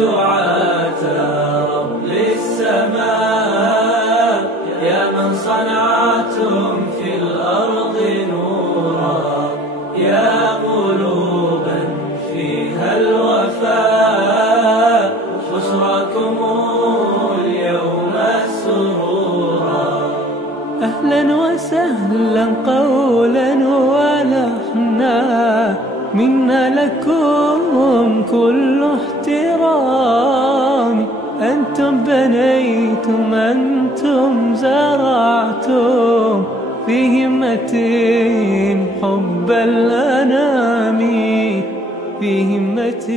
دعاة رب السماء يا من صنعتم في الأرض نورا يا قلوبا فيها الوفاء بشراكم اليوم سرورا. أهلا وسهلا قولا ولحنا منا لكم كل احترام. أنتم بنيتم أنتم زرعتم في همة حب الأنام في همة